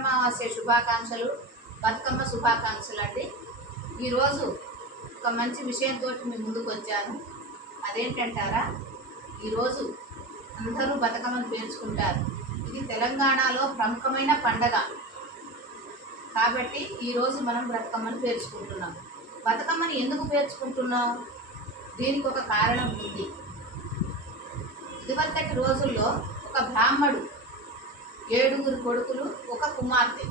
చైత్రమావాస్య శుభాకాంక్షలు, బతుకమ్మ శుభాకాంక్షలు అండి. ఈరోజు ఒక మంచి విషయంతో మీ ముందుకు వచ్చాను. అదేంటంటారా, ఈరోజు అందరూ బతుకమ్మను పేర్చుకుంటారు. ఇది తెలంగాణలో ప్రముఖమైన పండగ కాబట్టి ఈరోజు మనం బతుకమ్మను పేర్చుకుంటున్నాం. బతుకమ్మని ఎందుకు పేర్చుకుంటున్నాం? దీనికి ఒక కారణం ఉంది. ఇదివరకటి రోజుల్లో ఒక బ్రాహ్మడు 7 కొడుకులు, ఒక కుమార్తె.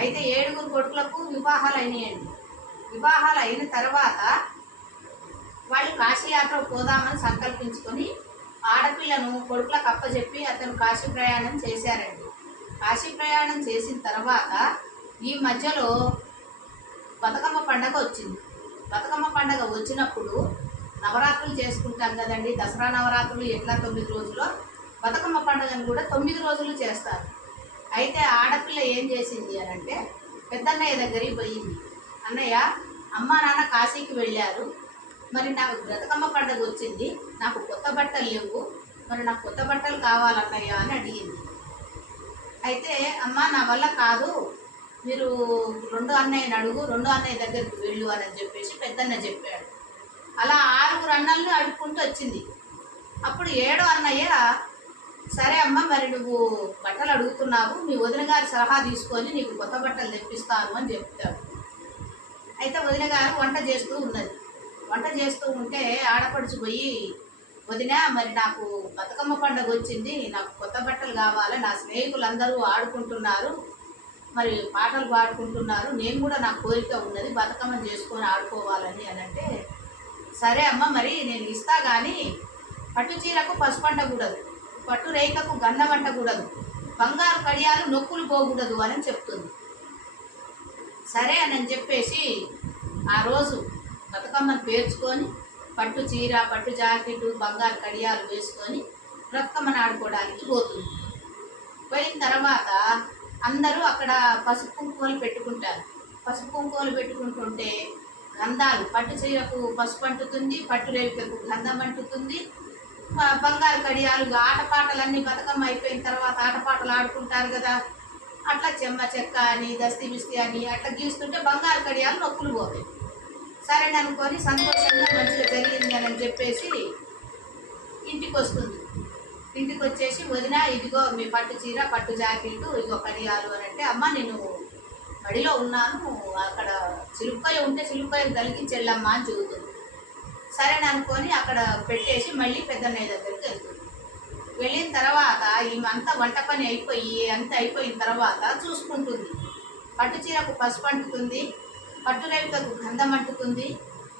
అయితే 7 కొడుకులకు వివాహాలు అయినాయండి. వివాహాలు అయిన తర్వాత వాళ్ళు కాశీయాత్ర పోదామని సంకల్పించుకొని ఆడపిల్లను కొడుకులకు అప్పచెప్పి అతను కాశీ ప్రయాణం చేశారండి. కాశీ ప్రయాణం చేసిన తర్వాత ఈ మధ్యలో బతుకమ్మ పండగ వచ్చింది. బతుకమ్మ పండగ వచ్చినప్పుడు నవరాత్రులు చేసుకుంటాం కదండి. దసరా నవరాత్రులు ఎట్లా 9 రోజుల్లో బతుకమ్మ పండుగను కూడా 9 రోజులు చేస్తారు. అయితే ఆడపిల్ల ఏం చేసింది అని అంటే, పెద్దన్నయ్య దగ్గరికి పోయింది. అన్నయ్య, అమ్మ నాన్న కాశీకి వెళ్ళారు, మరి నాకు బతుకమ్మ పండుగ వచ్చింది, నాకు కొత్త బట్టలు లేవు, మరి నాకు కొత్త బట్టలు కావాలన్నయ్య అని అడిగింది. అయితే అమ్మ నా వల్ల కాదు, మీరు 2 అన్నయ్యని అడుగు, 2 అన్నయ్య దగ్గరికి వెళ్ళు అని చెప్పేసి పెద్దన్న చెప్పాడు. అలా 6 అన్నలను అడుక్కుంటూ వచ్చింది. అప్పుడు 7 అన్నయ్య, సరే అమ్మ, మరి నువ్వు బట్టలు అడుగుతున్నావు, మీ వదిన గారి సలహా తీసుకొని నీకు కొత్త బట్టలు తెప్పిస్తాను అని చెప్తాడు. అయితే వదిన గారు వంట చేస్తూ ఉన్నది. వంట చేస్తూ ఉంటే ఆడపడుచు పోయి, వదిన, మరి నాకు బతుకమ్మ పండుగ వచ్చింది, నాకు కొత్త బట్టలు కావాలి, నా స్నేహితులందరూ ఆడుకుంటున్నారు, మరి పాటలు పాడుకుంటున్నారు, నేను కూడా నాకు కోరిక ఉన్నది బతుకమ్మను చేసుకొని ఆడుకోవాలని అని అంటే, సరే అమ్మ, మరి నేను ఇస్తా, కానీ పట్టు చీరకు పసుపు అంటకూడదు, పట్టు రేఖకు గంధం అంటకూడదు, బంగారు కడియాలు నొక్కులు పోకూడదు అని చెప్తుంది. సరే అని చెప్పేసి ఆ రోజు బతుకమ్మను పేర్చుకొని పట్టు చీర, పట్టు జాకెట్, బంగారు కడియాలు వేసుకొని బతుకమ్మను ఆడుకోవడానికి పోతుంది. పోయిన తర్వాత అందరూ అక్కడ పసుపు కుంకుమలు పెట్టుకుంటారు. పసుపు కుంకుమలు పెట్టుకుంటుంటే గంధాలు, పట్టు చీరకు పసుపు అంటుతుంది, పట్టు రేఖకు గంధం అంటుతుంది, బంగారు కడియాలు, ఆటపాటలన్నీ బతుకమ్మ అయిపోయిన తర్వాత ఆటపాటలు ఆడుకుంటారు కదా, అట్లా చెమ్మ చెక్క అని, దస్తి బిస్తి అని అట్లా గీస్తుంటే బంగారు కడియాలు నొప్పులు పోతాయి. సరే అనుకొని సంతోషంగా మంచిగా జరిగింది అని చెప్పేసి ఇంటికి వస్తుంది. ఇంటికి వచ్చేసి, వదిన, ఇదిగో మీ పట్టు చీర, పట్టు జాకెట్, ఇదిగో కడియాలు అని అంటే, అమ్మ నేను బడిలో ఉన్నాను, అక్కడ చిలుక్కాయ ఉంటే చిలుక్కాయలు కలిగించి వెళ్ళమ్మా అని చెబుతుంది. సరే అనుకొని అక్కడ పెట్టేసి మళ్ళీ పెద్దన్నయ్య దగ్గరికి వెళ్తుంది. వెళ్ళిన తర్వాత ఈమె అంతా వంట పని అయిపోయి అంత అయిపోయిన తర్వాత చూసుకుంటుంది. పట్టు చీరకు పసుపు అంటుతుంది, పట్టు రేఖకు గంధం అంటుతుంది,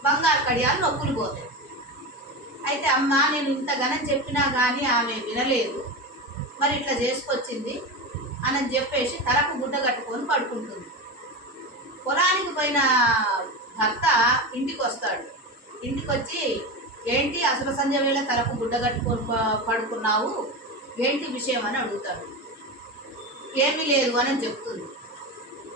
బంగారు కడియాలు నొప్పులు పోతాయి. అయితే అమ్మ, నేను ఇంతగానం చెప్పినా కానీ ఆమె వినలేదు, మరి ఇట్లా చేసుకొచ్చింది అని చెప్పేసి తలకు గుడ్డ కట్టుకొని పడుకుంటుంది. పొలానికి పోయిన భర్త ఇంటికి వస్తాడు. ఇంటికి వచ్చి, ఏంటి అసలు సంధ్య వేళ తలకు గుడ్డ కట్టుకొని పడుకున్నావు, ఏంటి విషయం అని అడుగుతాడు. ఏమీ లేదు అని చెప్తుంది.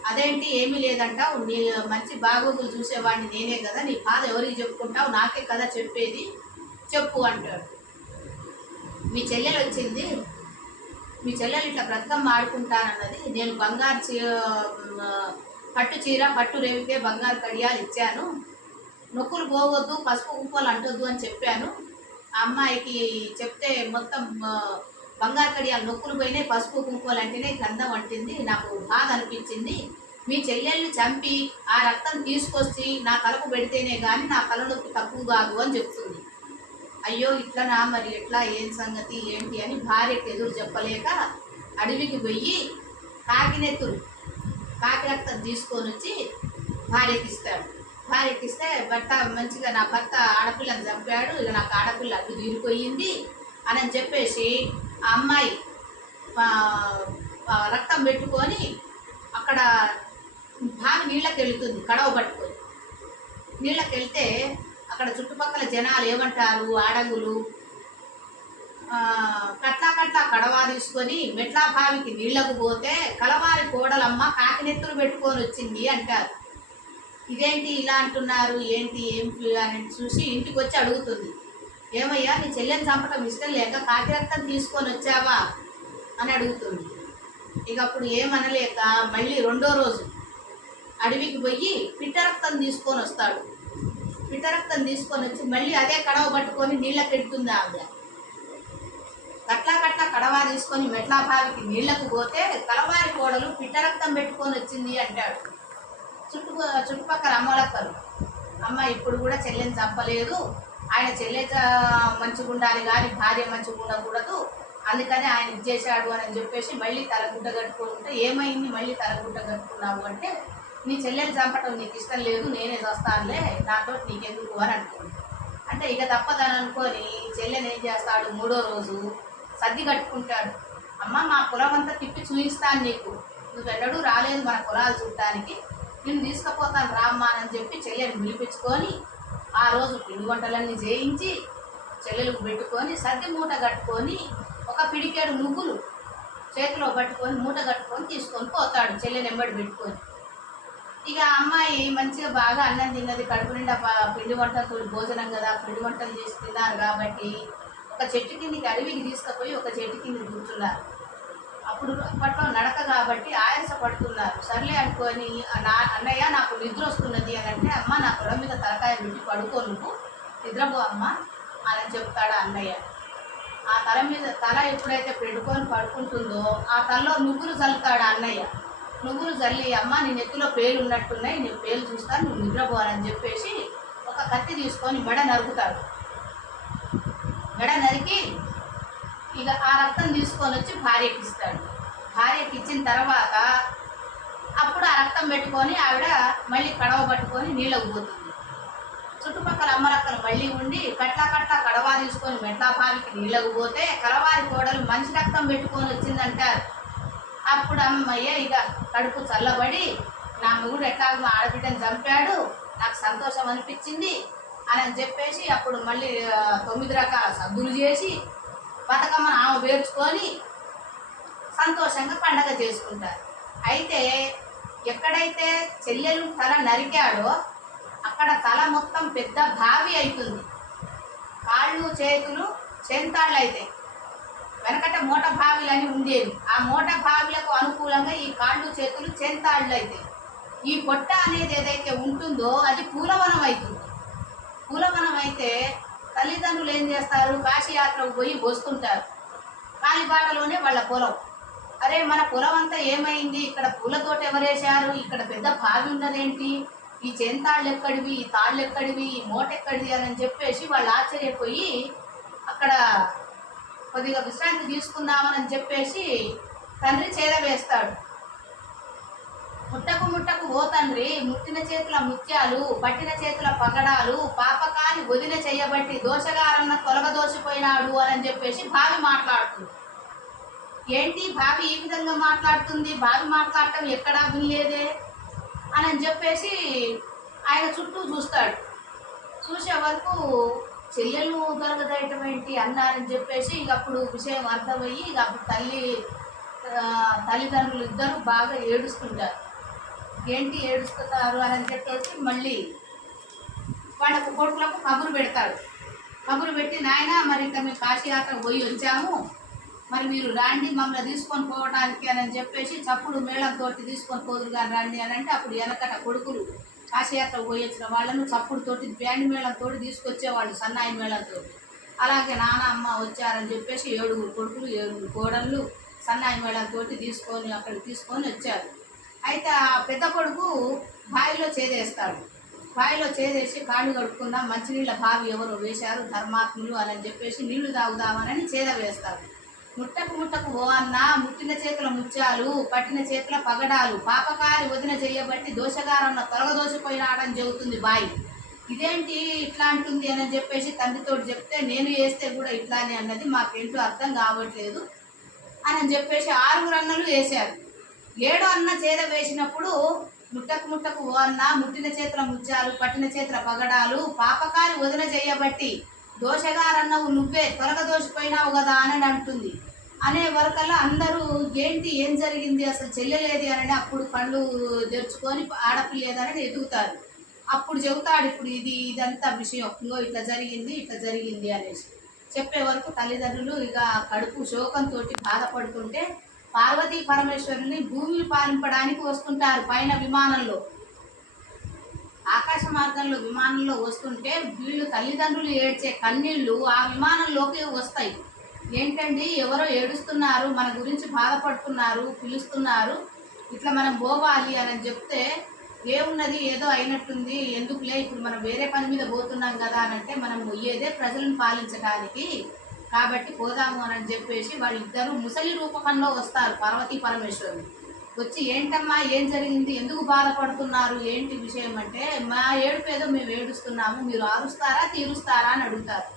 అదేంటి ఏమీ లేదంటావు, నీ మంచి బాగోగులు చూసేవాడిని నేనే కదా, నీ బాధ ఎవరికి చెప్పుకుంటావు, నాకే కదా చెప్పేది, చెప్పు అంటాడు. మీ చెల్లెలు వచ్చింది, మీ చెల్లెలు ఇట్లా బ్రతకమ్మ ఆడుకుంటానన్నది, నేను బంగారు పట్టు చీర, పట్టు రేవికే బంగారు కడియాలు ఇచ్చాను, నొక్కులు పోవద్దు, పసుపు కుంకుమలు అంటొద్దు అని చెప్పాను. ఆ అమ్మాయికి చెప్తే మొత్తం బంగారు కడియాలు నొక్కులు పోయినాయి, పసుపు కుంకుమలు అంటేనే గంధం అంటింది, నాకు బాధ అనిపించింది. మీ చెల్లెల్ని చంపి ఆ రక్తం తీసుకొచ్చి నా తలకు పెడితేనే కానీ నా తలనొప్పి తక్కువ కాదు అని చెప్తుంది. అయ్యో ఇట్లనా, మరి ఎట్లా, ఏం సంగతి ఏంటి అని భార్యకి ఎదురు చెప్పలేక అడవికి పోయి కాకి రక్తం తీసుకొని వచ్చి భార్యకి ఇస్తాడు. భార్యకి ఇస్తే, భర్త మంచిగా నా భర్త ఆడపిల్లని చంపాడు, ఇక నాకు ఆడపిల్ల అడ్డు తీరిపోయింది అని చెప్పేసి ఆ అమ్మాయి రక్తం పెట్టుకొని అక్కడ బావి నీళ్ళకి వెళుతుంది. కడవ పట్టుకొని నీళ్ళకి వెళ్తే అక్కడ చుట్టుపక్కల జనాలు ఏమంటారు, ఆడగులు కట్లా కడవా తీసుకొని మెట్లా బావికి నీళ్లకు పోతే కలవారి కోడలమ్మ కాకినెత్తులు పెట్టుకొని వచ్చింది అంటారు. ఇదేంటి ఇలా అంటున్నారు, ఏంటి ఏం అని చూసి ఇంటికి వచ్చి అడుగుతుంది. ఏమయ్యా, నీ చెల్లెని చంపటం ఇష్టం లేక కాకి రక్తం తీసుకొని వచ్చావా అని అడుగుతుంది. ఇక అప్పుడు ఏమనలేక మళ్ళీ రెండో రోజు అడవికి పోయి పిట్టరక్తం తీసుకొని వస్తాడు. పిట్టరక్తం తీసుకొని వచ్చి మళ్ళీ అదే కడవ పట్టుకొని నీళ్ళకి పెడుతుంది ఆవిడ. కట్లా కడవ తీసుకొని మెట్లా బావికి నీళ్లకు పోతే కలవారి కోడలు పిట్టరక్తం పెట్టుకొని వచ్చింది అంటాడు. చుట్టుపక్కల అమ్మలక్కలు, అమ్మ ఇప్పుడు కూడా చెల్లెని చంపలేదు, ఆయన చెల్లె మంచిగా ఉండాలి కానీ భార్య మంచిగా ఉండకూడదు, అందుకని ఆయన ఇచ్చేసాడు అని చెప్పేసి మళ్ళీ తలగుడ్డ కట్టుకుంటే, ఏమైంది మళ్ళీ తలగుడ్డ కట్టుకున్నావు అంటే, నీ చెల్లెని చంపటం నీకు ఇష్టం లేదు, నేనే చేస్తానులే, నాతో నీకెందుకు అని అనుకోండి. అంటే ఇక తప్పదని అనుకొని చెల్లెని ఏం చేస్తాడు, మూడో రోజు సర్ది కట్టుకుంటాడు. అమ్మ మా పొలం అంతా తిప్పి చూపిస్తాను నీకు, నువ్వెన్నడూ రాలేదు మన పొలాలు చూడటానికి, నేను తీసుకుపోతాను రామ్మా అని చెప్పి చెల్లెని పిలిపించుకొని ఆ రోజు పిండి వంటలన్నీ చేయించి చెల్లెలకు పెట్టుకొని సర్ది మూట కట్టుకొని ఒక పిడికేడు నువ్వులు చేతిలో పట్టుకొని మూట కట్టుకొని తీసుకొని పోతాడు చెల్లెని వెంబడి పెట్టుకొని. ఇక అమ్మాయి మంచిగా బాగా అన్నం తిన్నది, కడుపు నిండా పిండి వంటలతో భోజనం కదా, పిండి వంటలు చేసి తిన్నారు కాబట్టి ఒక చెట్టు కిందికి అడవికి తీసుకుపోయి ఒక చెట్టు కింద కూర్చున్నారు. అప్పుడు అప్పట్లో నడక కాబట్టి ఆయాస పడుతున్నారు. సర్లే అనుకొని అన్నయ్య నాకు నిద్ర వస్తున్నది అని అంటే, అమ్మ నా తొడ మీద తలకాయ పెట్టి పడుకో, నువ్వు నిద్రపో అమ్మ అని చెప్తాడు అన్నయ్య. ఆ తల ఎప్పుడైతే పెట్టుకొని పడుకుంటుందో ఆ తలలో నువ్వులు చల్లుతాడు అన్నయ్య. నువ్వులు చల్లి, అమ్మ నీ నెత్తిలో పేలు ఉన్నట్టున్నాయి, నేను పేలు చూస్తాను, నువ్వు నిద్రపోవాలని చెప్పేసి ఒక కత్తి తీసుకొని మెడ నరుకుతాడు. మెడ నరికి ఇక ఆ రక్తం తీసుకొని వచ్చి భార్యకి ఇస్తాడు. భార్యకి ఇచ్చిన తర్వాత అప్పుడు ఆ రక్తం పెట్టుకొని ఆవిడ మళ్ళీ కడవ పట్టుకొని నీళ్ళకు పోతుంది. చుట్టుపక్కల అమ్మలక్కలు మళ్ళీ ఉండి కట్లా కడవ తీసుకొని మెట్లా బావికి నీళ్ళకు పోతే కలవారి కోడలు మంచి రక్తం పెట్టుకొని వచ్చిందంటారు. అప్పుడు అమ్మయ్య ఇక కడుపు చల్లబడి, నా మొగుడు ఎట్లాగో మా ఆడబిడ్డని చంపాడు, నాకు సంతోషం అనిపించింది అని చెప్పేసి అప్పుడు మళ్ళీ 9 రకాల సద్దులు చేసి బతుకమ్మను ఆమె పేర్చుకొని సంతోషంగా పండగ చేసుకుంటారు. అయితే ఎక్కడైతే చెల్లెలు తల నరికాడో అక్కడ తల మొత్తం పెద్ద బావి అవుతుంది, కాళ్ళు చేతులు చెంతాళ్ళు అవుతాయి. వెనకట మూట బావిలు అని ఉండేవి, ఆ మూట బావిలకు అనుకూలంగా ఈ కాళ్ళు చేతులు చెంతాళ్ళు అవుతాయి. ఈ పొట్ట అనేది ఏదైతే ఉంటుందో అది పూలవనం అవుతుంది. పూలవనం అయితే తల్లిదండ్రులు ఏం చేస్తారు, కాశీయాత్రకు పోయి వస్తుంటారు, కాలిబాటలోనే వాళ్ళ పొలం. అరే మన పొలం అంతా ఏమైంది, ఇక్కడ పూలతోట ఎవరేశారు, ఇక్కడ పెద్ద బావి ఉన్నదేంటి, ఈ చెంతాళ్ళు ఎక్కడివి, ఈ తాళ్ళు ఎక్కడివి, ఈ మూట ఎక్కడిది అని చెప్పేసి వాళ్ళు ఆశ్చర్యపోయి అక్కడ కొద్దిగా విశ్రాంతి తీసుకుందామని చెప్పేసి తండ్రి చేద వేస్తాడు. ముట్టకు ఓ తండ్రి, ముట్టిన చేతుల ముత్యాలు, పట్టిన చేతుల పగడాలు, పాపకాని వదిన చెయ్యబట్టి దోషగారన్న తొలగదోసిపోయినాడు అని చెప్పేసి భావి మాట్లాడుతుంది. ఏంటి భావి ఈ విధంగా మాట్లాడుతుంది, భావి మాట్లాడటం ఎక్కడా వినలేదే అని చెప్పేసి ఆయన చుట్టూ చూస్తాడు. చూసే వరకు చెల్లెలు దొరకదేయటం ఏంటి అన్నారని చెప్పేసి ఇక అప్పుడు విషయం అర్థమయ్యి ఇక అప్పుడు తల్లిదండ్రులు ఇద్దరు బాగా ఏడుస్తుంటారు. ఏంటి ఏడుస్తున్నారు అని చెప్పేసి మళ్ళీ వాళ్ళకు కొడుకులకు కబురు పెడతాడు. కబురు పెట్టి, నాయన మరి ఇంకా మేము కాశీయాత్రకు పోయి వచ్చాము, మరి మీరు రాండి మమ్మల్ని తీసుకొని పోవడానికి అని చెప్పేసి చప్పుడు మేళంతో తీసుకొని పోదురు కానీ రండి అని అంటే, అప్పుడు వెనకట కొడుకులు కాశీయాత్రకు పోయి వచ్చిన వాళ్ళను చప్పుడుతోటి బ్యాండ్ మేళంతో తీసుకొచ్చేవాళ్ళు, సన్నాయి మేళంతో. అలాగే నాన్న అమ్మ వచ్చారని చెప్పేసి 7 కొడుకులు 7 కోడళ్ళు సన్నాయి మేళంతో అక్కడికి తీసుకొని వచ్చారు. అయితే ఆ పెద్ద కొడుకు బావిలో చేదేస్తాడు. బావిలో చేదేసి కాళ్ళు కడుక్కుందాం, మంచినీళ్ళ బావి ఎవరో వేశారు ధర్మాత్ములు అని చెప్పేసి నీళ్లు తాగుదామని చేద వేస్తాడు. ముట్టకు ఓ అన్న, ముట్టిన చేతుల ముత్యాలు, పట్టిన చేతుల పగడాలు, పాపకారి వదిన చెయ్యబట్టి దోషగారన్న తొలగదోసిపోయినాడని చెబుతుంది బాయి. ఇదేంటి ఇట్లా అంటుంది అని చెప్పేసి తండ్రితో చెప్తే, నేను వేస్తే కూడా ఇట్లానే అన్నది, మాకేంటో అర్థం కావట్లేదు అని చెప్పేసి 6 అన్నలు వేశారు. 7 అన్న చేద వేసినప్పుడు ముట్టకు ఓ అన్న, ముట్టిన చేతుల ముత్యాలు, పట్టిన చేతుల పగడాలు, పాపకారి వదిన చేయబట్టి దోషగారన్నవు నువ్వే తొలగదోసిపోయినావు కదా అని అంటుంది. అనే వరకల్లా అందరూ ఏంటి ఏం జరిగింది, అసలు చెల్లెలేది అని అప్పుడు కళ్ళు తెరుచుకొని ఆడపిల్ల లేదని ఎదుగుతారు. అప్పుడు చెబుతాడు, ఇప్పుడు ఇదంతా విషయం, ఇంకో ఇట్లా జరిగింది అనేసి చెప్పే వరకు తల్లిదండ్రులు ఇక కడుపు శోకంతో బాధపడుతుంటే పార్వతీ పరమేశ్వరుని భూమిని పాలింపడానికి వస్తుంటారు పైన విమానంలో. ఆకాశ మార్గంలో విమానంలో వస్తుంటే వీళ్ళు తల్లిదండ్రులు ఏడ్చే కన్నీళ్లు ఆ విమానంలోకి వస్తాయి. ఏంటండి, ఎవరో ఏడుస్తున్నారు, మన గురించి బాధపడుతున్నారు, పిలుస్తున్నారు, ఇట్లా మనం పోవాలి అని చెప్తే, ఏమున్నది ఏదో అయినట్టుంది, ఎందుకులే ఇప్పుడు మనం వేరే పని మీద పోతున్నాం కదా అని అంటే, మనం పోయేదే ప్రజలను పాలించడానికి, కాబట్టి పోదాము అని చెప్పేసి వాళ్ళిద్దరూ ముసలి రూపకంలో వస్తారు పార్వతీ పరమేశ్వరుడు. వచ్చి ఏంటమ్మా ఏం జరిగింది, ఎందుకు బాధపడుతున్నారు, ఏంటి విషయం అంటే, మా ఏడుపు ఏదో మేము ఏడుస్తున్నాము, మీరు ఆరుస్తారా తీరుస్తారా అని అడుగుతారు.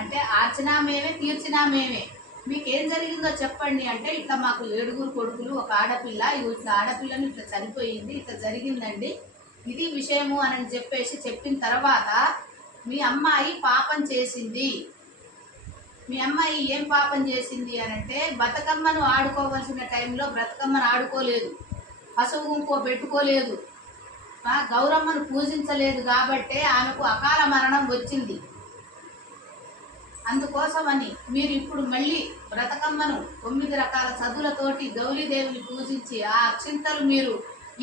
అంటే ఆర్చినా మేమే తీర్చినా మేమే, మీకేం జరిగిందో చెప్పండి అంటే, ఇట్లా మాకు 7 కొడుకులు ఒక ఆడపిల్ల, ఇట్లా ఆడపిల్లని ఇట్లా చనిపోయింది, ఇట్లా జరిగిందండి, ఇది విషయము అని చెప్పేసి చెప్పిన తర్వాత, మీ అమ్మాయి పాపం చేసింది, మీ అమ్మాయి ఏం పాపం చేసింది అని అంటే, బతుకమ్మను ఆడుకోవలసిన టైంలో బ్రతకమ్మను ఆడుకోలేదు, పసుపు కుంకుమ పెట్టుకోలేదు, గౌరమ్మను పూజించలేదు, కాబట్టే ఆమెకు అకాల మరణం వచ్చింది. అందుకోసమని మీరు ఇప్పుడు మళ్ళీ బ్రతకమ్మను 9 రకాల చదువులతోటి గౌరీదేవిని పూజించి ఆ అక్షింతలు మీరు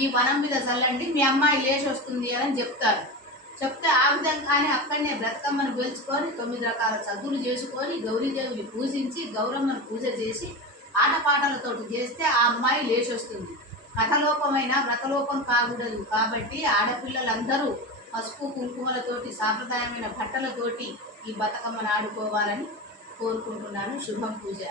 ఈ వనం మీద చల్లండి, మీ అమ్మాయి లేచి వస్తుంది అని చెప్తారు. చెప్తే ఆ విధంగానే అక్కడనే బ్రతకమ్మను గెలుచుకొని 9 రకాల చదువులు చేసుకొని గౌరీదేవిని పూజించి గౌరమ్మను పూజ చేసి ఆటపాటలతోటి చేస్తే ఆ అమ్మాయి లేచి వస్తుంది. కథలోపమైన వ్రతలోపం కాకూడదు, కాబట్టి ఆడపిల్లలందరూ పసుపు కుంకుమలతోటి సాంప్రదాయమైన బట్టలతోటి ఈ బతుకమ్మను ఆడుకోవాలని కోరుకుంటున్నాను. శుభం పూజ.